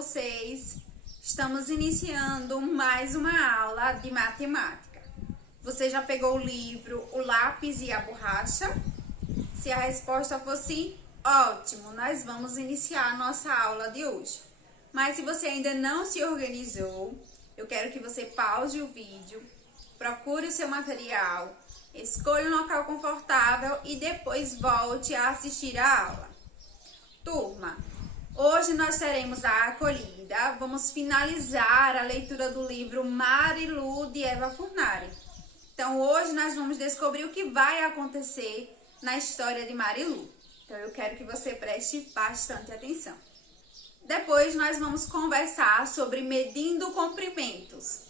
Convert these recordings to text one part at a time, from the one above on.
vocês! Estamos iniciando mais uma aula de matemática. Você já pegou o livro, o lápis e a borracha? Se a resposta for sim, ótimo! Nós vamos iniciar a nossa aula de hoje. Mas se você ainda não se organizou, eu quero que você pause o vídeo, procure o seu material, escolha um local confortável e depois volte a assistir a aula. Turma, hoje nós teremos a acolhida, vamos finalizar a leitura do livro Marilu, de Eva Furnari. Então hoje nós vamos descobrir o que vai acontecer na história de Marilu. Então eu quero que você preste bastante atenção. Depois nós vamos conversar sobre medindo comprimentos,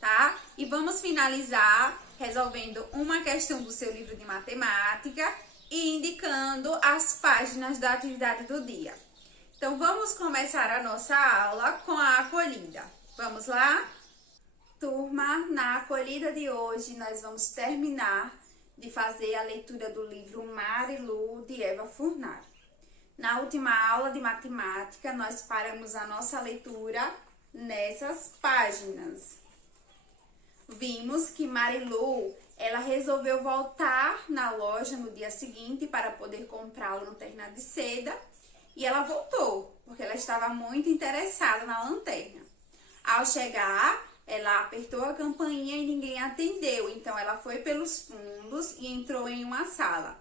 tá? E vamos finalizar resolvendo uma questão do seu livro de matemática e indicando as páginas da atividade do dia. Então, vamos começar a nossa aula com a acolhida. Vamos lá? Turma, na acolhida de hoje, nós vamos terminar de fazer a leitura do livro Marilu, de Eva Furnari. Na última aula de matemática, nós paramos a nossa leitura nessas páginas. Vimos que Marilu, ela resolveu voltar na loja no dia seguinte para poder comprar a lanterna de seda e ela voltou, porque ela estava muito interessada na lanterna. Ao chegar, ela apertou a campainha e ninguém atendeu, então ela foi pelos fundos e entrou em uma sala.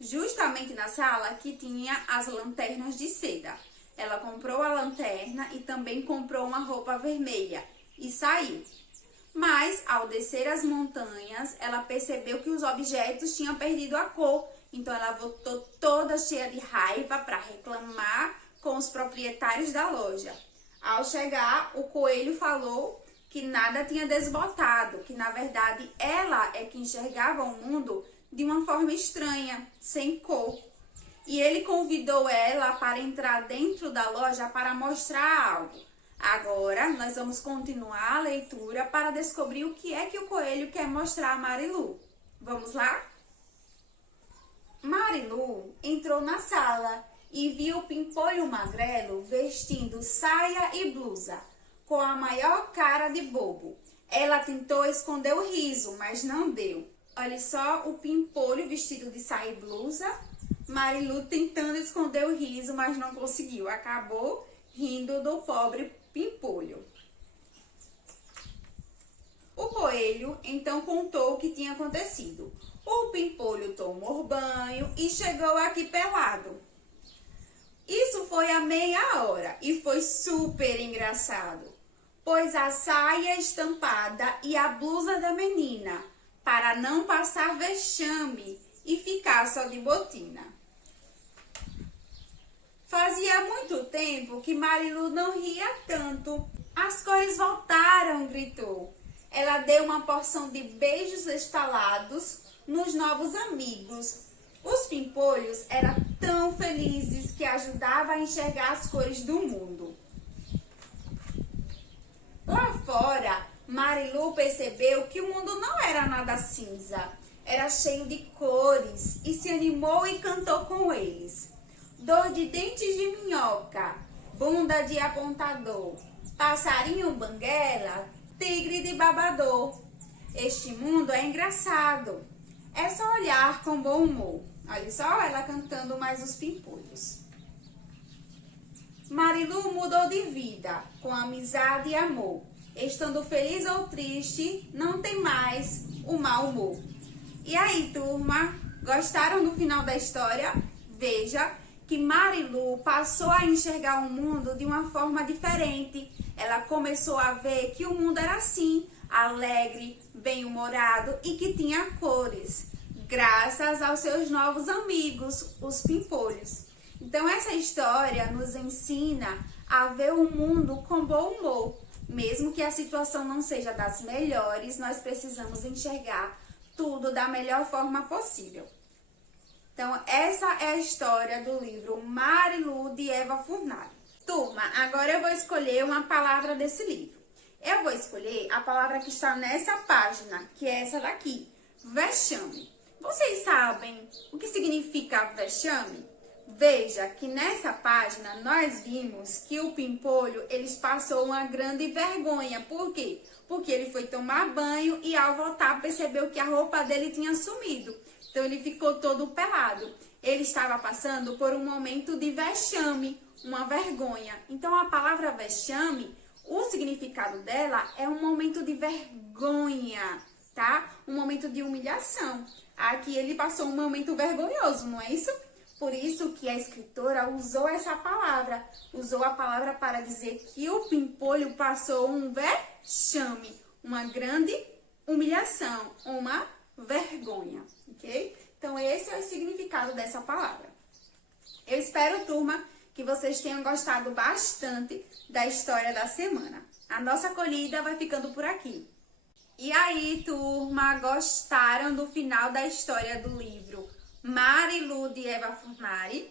Justamente na sala que tinha as lanternas de seda. Ela comprou a lanterna e também comprou uma roupa vermelha e saiu. Mas, ao descer as montanhas, ela percebeu que os objetos tinham perdido a cor. Então, ela voltou toda cheia de raiva para reclamar com os proprietários da loja. Ao chegar, o coelho falou que nada tinha desbotado, que, na verdade, ela é que enxergava o mundo de uma forma estranha, sem cor. E ele convidou ela para entrar dentro da loja para mostrar algo. Agora, nós vamos continuar a leitura para descobrir o que é que o coelho quer mostrar a Marilu. Vamos lá? Marilu entrou na sala e viu o Pimpolho Magrelo vestindo saia e blusa, com a maior cara de bobo. Ela tentou esconder o riso, mas não deu. Olha só o Pimpolho vestido de saia e blusa, Marilu tentando esconder o riso, mas não conseguiu. Acabou rindo do pobre Pimpolho. O coelho então contou o que tinha acontecido. O Pimpolho tomou banho e chegou aqui pelado. Isso foi à meia hora e foi super engraçado, pois a saia estampada e a blusa da menina, para não passar vexame e ficar só de botina. Fazia muito tempo que Marilu não ria tanto. As cores voltaram, gritou. Ela deu uma porção de beijos estalados nos novos amigos. Os pimpolhos eram tão felizes que ajudavam a enxergar as cores do mundo. Lá fora, Marilu percebeu que o mundo não era nada cinza. Era cheio de cores e se animou e cantou com eles. Dor de dentes de minhoca, bunda de apontador, passarinho banguela, tigre de babador. Este mundo é engraçado, é só olhar com bom humor. Olha só ela cantando mais os pimpolhos. Marilu mudou de vida, com amizade e amor. Estando feliz ou triste, não tem mais o mau humor. E aí, turma, gostaram do final da história? Veja que Marilu passou a enxergar o mundo de uma forma diferente. Ela começou a ver que o mundo era assim, alegre, bem-humorado e que tinha cores, graças aos seus novos amigos, os pimpolhos. Então essa história nos ensina a ver o mundo com bom humor. Mesmo que a situação não seja das melhores, nós precisamos enxergar tudo da melhor forma possível. Então, essa é a história do livro Marilu, de Eva Furnari. Turma, agora eu vou escolher uma palavra desse livro. Eu vou escolher a palavra que está nessa página, que é essa daqui, vexame. Vocês sabem o que significa vexame? Veja que nessa página nós vimos que o Pimpolho, ele passou uma grande vergonha. Por quê? Porque ele foi tomar banho e ao voltar percebeu que a roupa dele tinha sumido. Então ele ficou todo pelado. Ele estava passando por um momento de vexame, uma vergonha. Então a palavra vexame, o significado dela é um momento de vergonha, tá? Um momento de humilhação. Aqui ele passou um momento vergonhoso, não é isso? Por isso que a escritora usou essa palavra. Usou a palavra para dizer que o Pimpolho passou um vexame, uma grande humilhação, uma vergonha, ok? Então esse é o significado dessa palavra. Eu espero, turma, que vocês tenham gostado bastante da história da semana. A nossa acolhida vai ficando por aqui. E aí, turma, gostaram do final da história do livro Marilu de Eva Furnari?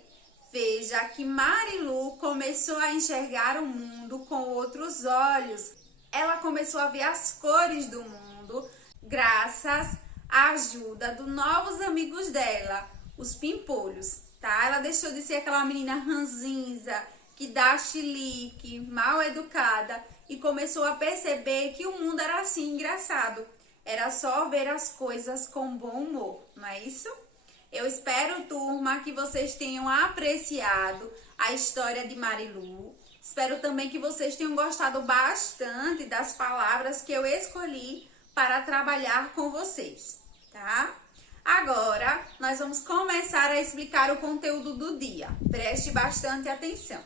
Veja que Marilu começou a enxergar o mundo com outros olhos. Ela começou a ver as cores do mundo graças à ajuda dos novos amigos dela, os pimpolhos, tá? Ela deixou de ser aquela menina ranzinza, que dá chilique, mal educada, e começou a perceber que o mundo era assim, engraçado. Era só ver as coisas com bom humor, não é isso? Eu espero, turma, que vocês tenham apreciado a história de Marilu. Espero também que vocês tenham gostado bastante das palavras que eu escolhi para trabalhar com vocês, tá? Agora, nós vamos começar a explicar o conteúdo do dia. Preste bastante atenção.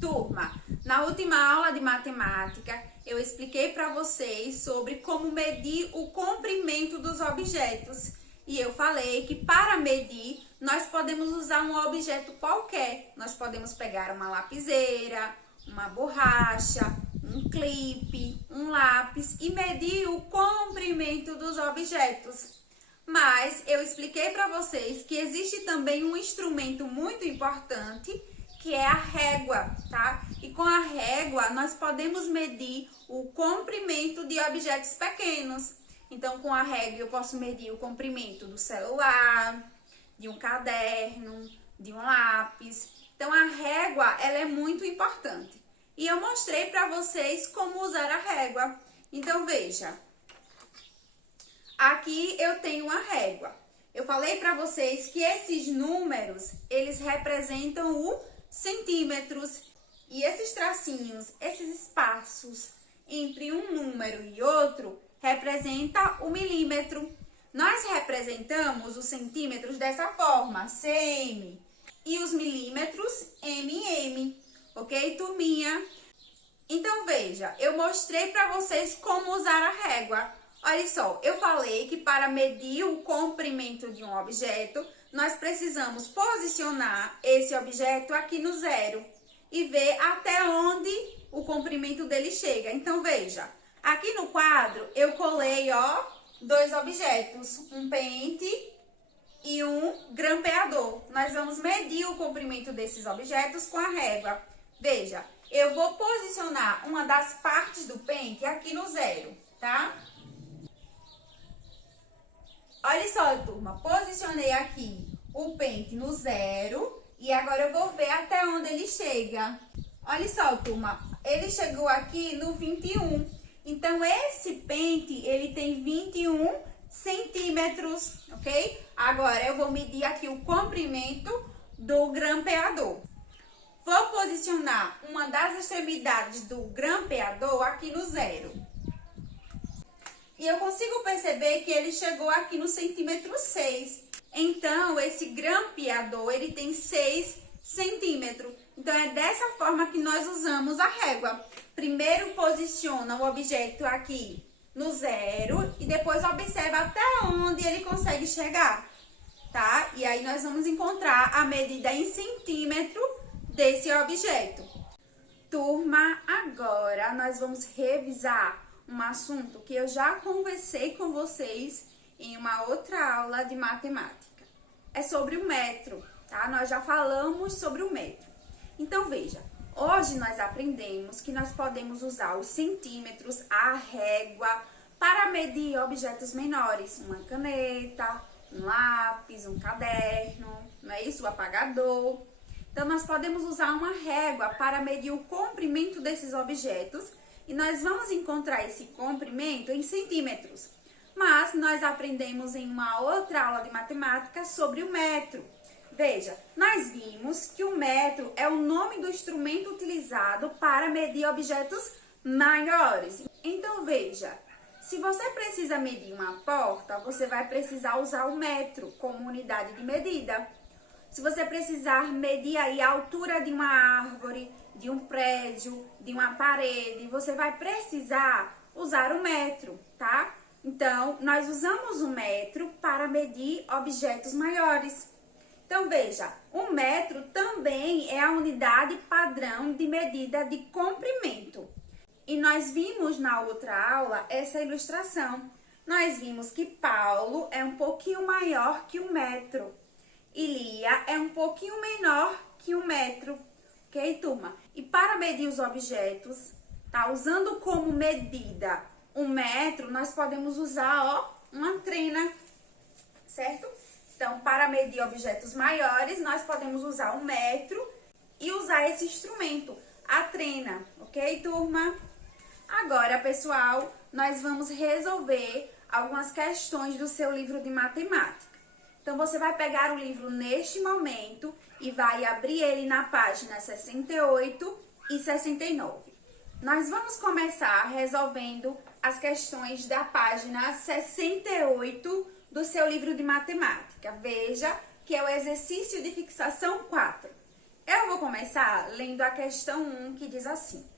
Turma, na última aula de matemática, eu expliquei para vocês sobre como medir o comprimento dos objetos. E eu falei que para medir, nós podemos usar um objeto qualquer. Nós podemos pegar uma lapiseira, uma borracha, um clipe, um lápis e medir o comprimento dos objetos. Mas eu expliquei para vocês que existe também um instrumento muito importante, que é a régua, tá? E com a régua, nós podemos medir o comprimento de objetos pequenos. Então, com a régua, eu posso medir o comprimento do celular, de um caderno, de um lápis. Então, a régua, ela é muito importante. E eu mostrei para vocês como usar a régua. Então, veja. Aqui eu tenho uma régua. Eu falei para vocês que esses números, eles representam o centímetros. E esses tracinhos, esses espaços entre um número e outro, representa o milímetro. Nós representamos os centímetros dessa forma, cm, e os milímetros, mm, ok, turminha? Então, veja, eu mostrei para vocês como usar a régua. Olha só, eu falei que para medir o comprimento de um objeto, nós precisamos posicionar esse objeto aqui no zero e ver até onde o comprimento dele chega. Então, veja. Aqui no quadro, eu colei, ó, dois objetos, um pente e um grampeador. Nós vamos medir o comprimento desses objetos com a régua. Veja, eu vou posicionar uma das partes do pente aqui no zero, tá? Olha só, turma, posicionei aqui o pente no zero e agora eu vou ver até onde ele chega. Olha só, turma, ele chegou aqui no 21. Então, esse pente, ele tem 21 centímetros, ok? Agora, eu vou medir aqui o comprimento do grampeador. Vou posicionar uma das extremidades do grampeador aqui no zero. E eu consigo perceber que ele chegou aqui no centímetro 6. Então, esse grampeador, ele tem 6 centímetros. Então, é dessa forma que nós usamos a régua. Primeiro posiciona o objeto aqui no zero e depois observa até onde ele consegue chegar, tá? E aí nós vamos encontrar a medida em centímetro desse objeto. Turma, agora nós vamos revisar um assunto que eu já conversei com vocês em uma outra aula de matemática. É sobre o metro, tá? Nós já falamos sobre o metro. Então, veja. Hoje nós aprendemos que nós podemos usar os centímetros, a régua, para medir objetos menores, uma caneta, um lápis, um caderno, não é isso? O apagador. Então, nós podemos usar uma régua para medir o comprimento desses objetos e nós vamos encontrar esse comprimento em centímetros. Mas nós aprendemos em uma outra aula de matemática sobre o metro. Veja, nós vimos que o metro é o nome do instrumento utilizado para medir objetos maiores. Então, veja, se você precisa medir uma porta, você vai precisar usar o metro como unidade de medida. Se você precisar medir aí a altura de uma árvore, de um prédio, de uma parede, você vai precisar usar o metro, tá? Então, nós usamos o metro para medir objetos maiores. Então, veja, o metro também é a unidade padrão de medida de comprimento. E nós vimos na outra aula essa ilustração. Nós vimos que Paulo é um pouquinho maior que 1 metro. E Lia é um pouquinho menor que 1 metro. Ok, turma? E para medir os objetos, tá? Usando como medida 1 metro, nós podemos usar, ó, uma trena, certo? Então, para medir objetos maiores, nós podemos usar 1 metro e usar esse instrumento, a trena, ok, turma? Agora, pessoal, nós vamos resolver algumas questões do seu livro de matemática. Então, você vai pegar o livro neste momento e vai abrir ele na página 68 e 69. Nós vamos começar resolvendo as questões da página 68 do seu livro de matemática. Veja que é o exercício de fixação 4. Eu vou começar lendo a questão 1, que diz assim: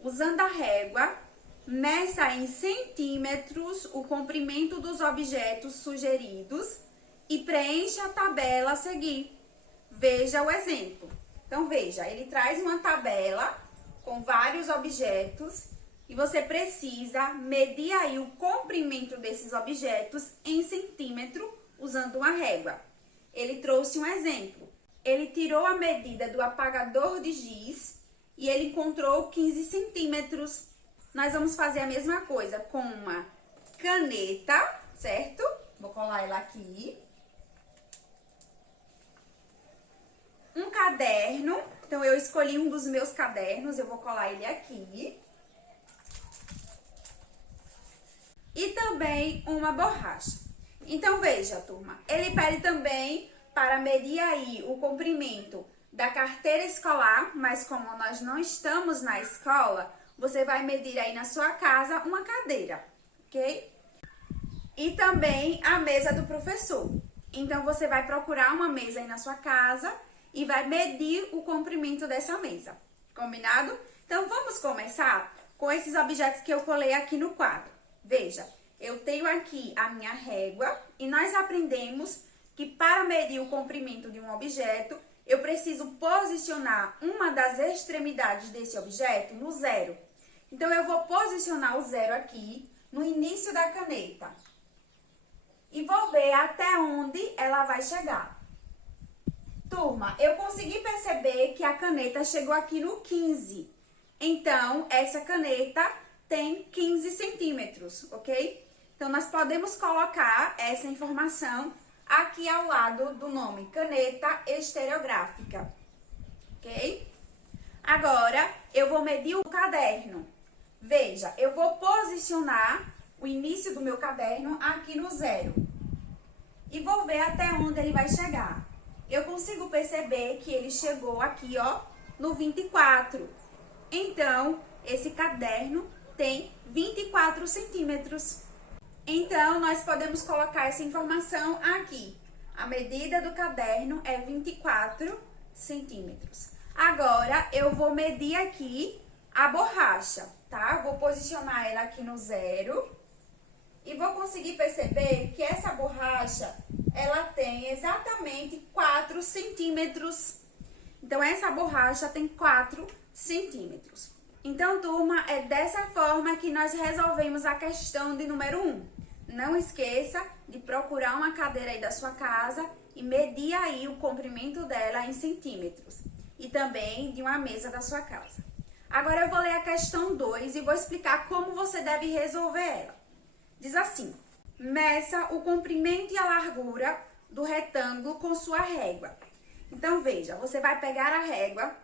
usando a régua, meça em centímetros o comprimento dos objetos sugeridos e preencha a tabela a seguir. Veja o exemplo. Então, veja, ele traz uma tabela com vários objetos e você precisa medir aí o comprimento desses objetos em centímetro usando uma régua. Ele trouxe um exemplo. Ele tirou a medida do apagador de giz e ele encontrou 15 centímetros. Nós vamos fazer a mesma coisa com uma caneta, certo? Vou colar ela aqui. Um caderno. Então, eu escolhi um dos meus cadernos, eu vou colar ele aqui. E também uma borracha. Então, veja, turma, ele pede também para medir aí o comprimento da carteira escolar, mas como nós não estamos na escola, você vai medir aí na sua casa uma cadeira, ok? E também a mesa do professor. Então, você vai procurar uma mesa aí na sua casa e vai medir o comprimento dessa mesa, combinado? Então, vamos começar com esses objetos que eu colei aqui no quadro. Veja, eu tenho aqui a minha régua e nós aprendemos que para medir o comprimento de um objeto, eu preciso posicionar uma das extremidades desse objeto no zero. Então, eu vou posicionar o zero aqui no início da caneta e vou ver até onde ela vai chegar. Turma, eu consegui perceber que a caneta chegou aqui no 15. Então, essa caneta tem 15 centímetros, ok? Então, nós podemos colocar essa informação aqui ao lado do nome caneta estereográfica, ok? Agora, eu vou medir o caderno. Veja, eu vou posicionar o início do meu caderno aqui no zero. E vou ver até onde ele vai chegar. Eu consigo perceber que ele chegou aqui, ó, no 24. Então, esse caderno tem 24 centímetros. Então, nós podemos colocar essa informação aqui. A medida do caderno é 24 centímetros. Agora, eu vou medir aqui a borracha, tá? Vou posicionar ela aqui no zero. E vou conseguir perceber que essa borracha, ela tem exatamente 4 centímetros. Então, essa borracha tem 4 centímetros. Então, turma, é dessa forma que nós resolvemos a questão de número 1. Não esqueça de procurar uma cadeira aí da sua casa e medir aí o comprimento dela em centímetros. E também de uma mesa da sua casa. Agora, eu vou ler a questão 2 e vou explicar como você deve resolver ela. Diz assim: meça o comprimento e a largura do retângulo com sua régua. Então, veja, você vai pegar a régua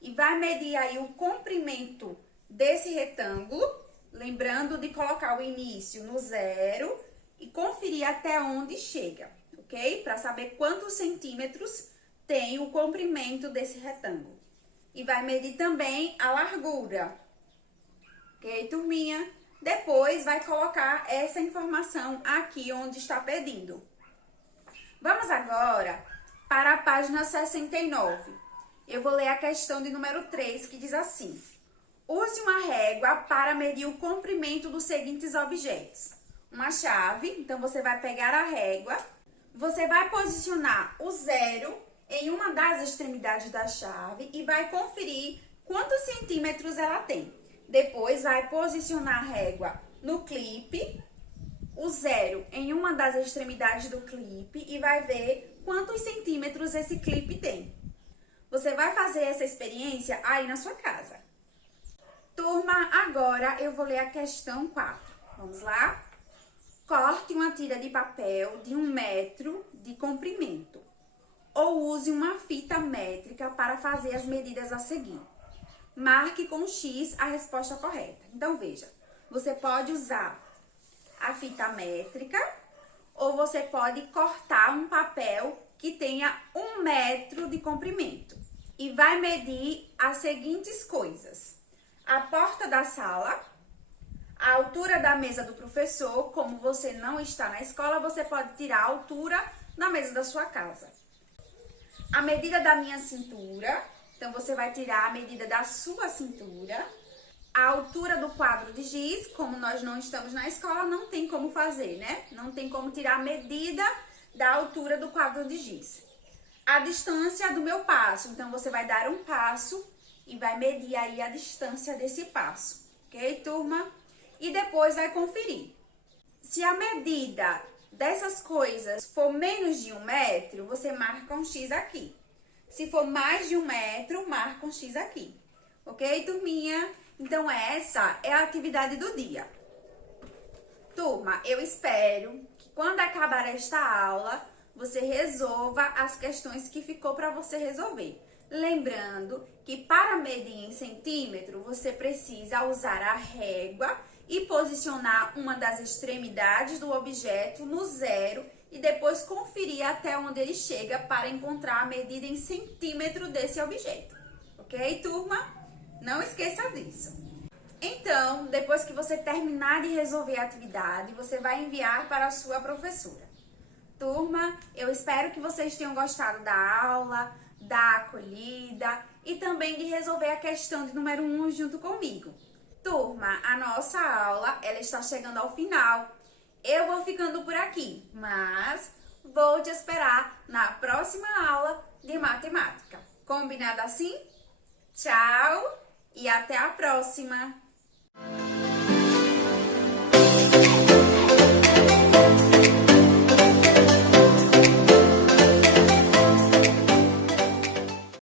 e vai medir aí o comprimento desse retângulo, lembrando de colocar o início no 0 e conferir até onde chega, ok? Para saber quantos centímetros tem o comprimento desse retângulo. E vai medir também a largura, ok, turminha? Depois vai colocar essa informação aqui onde está pedindo. Vamos agora para a página 69. Eu vou ler a questão de número 3, que diz assim: use uma régua para medir o comprimento dos seguintes objetos. Uma chave, então você vai pegar a régua, você vai posicionar o 0 em uma das extremidades da chave e vai conferir quantos centímetros ela tem. Depois vai posicionar a régua no clipe, o 0 em uma das extremidades do clipe e vai ver quantos centímetros esse clipe tem. Você vai fazer essa experiência aí na sua casa. Turma, agora eu vou ler a questão 4. Vamos lá? Corte uma tira de papel de 1 metro de comprimento. Ou use uma fita métrica para fazer as medidas a seguir. Marque com X a resposta correta. Então, veja, você pode usar a fita métrica ou você pode cortar um papel que tenha 1 metro de comprimento. E vai medir as seguintes coisas: a porta da sala, a altura da mesa do professor. Como você não está na escola, você pode tirar a altura da mesa da sua casa. A medida da minha cintura, então você vai tirar a medida da sua cintura. A altura do quadro de giz, como nós não estamos na escola, não tem como fazer, né? Não tem como tirar a medida da altura do quadro de giz. A distância do meu passo, então você vai dar um passo e vai medir aí a distância desse passo, ok, turma? E depois vai conferir. Se a medida dessas coisas for menos de 1 metro, você marca um X aqui. Se for mais de 1 metro, marca um X aqui. Ok, turminha? Então, essa é a atividade do dia. Turma, eu espero que quando acabar esta aula, você resolva as questões que ficou para você resolver. Lembrando que para medir em centímetro, você precisa usar a régua e posicionar uma das extremidades do objeto no 0 e depois conferir até onde ele chega para encontrar a medida em centímetro desse objeto. Ok, turma? Não esqueça disso. Então, depois que você terminar de resolver a atividade, você vai enviar para a sua professora. Turma, eu espero que vocês tenham gostado da aula, da acolhida e também de resolver a questão de número 1 junto comigo. Turma, a nossa aula, ela está chegando ao final. Eu vou ficando por aqui, mas vou te esperar na próxima aula de matemática. Combinado assim? Tchau e até a próxima!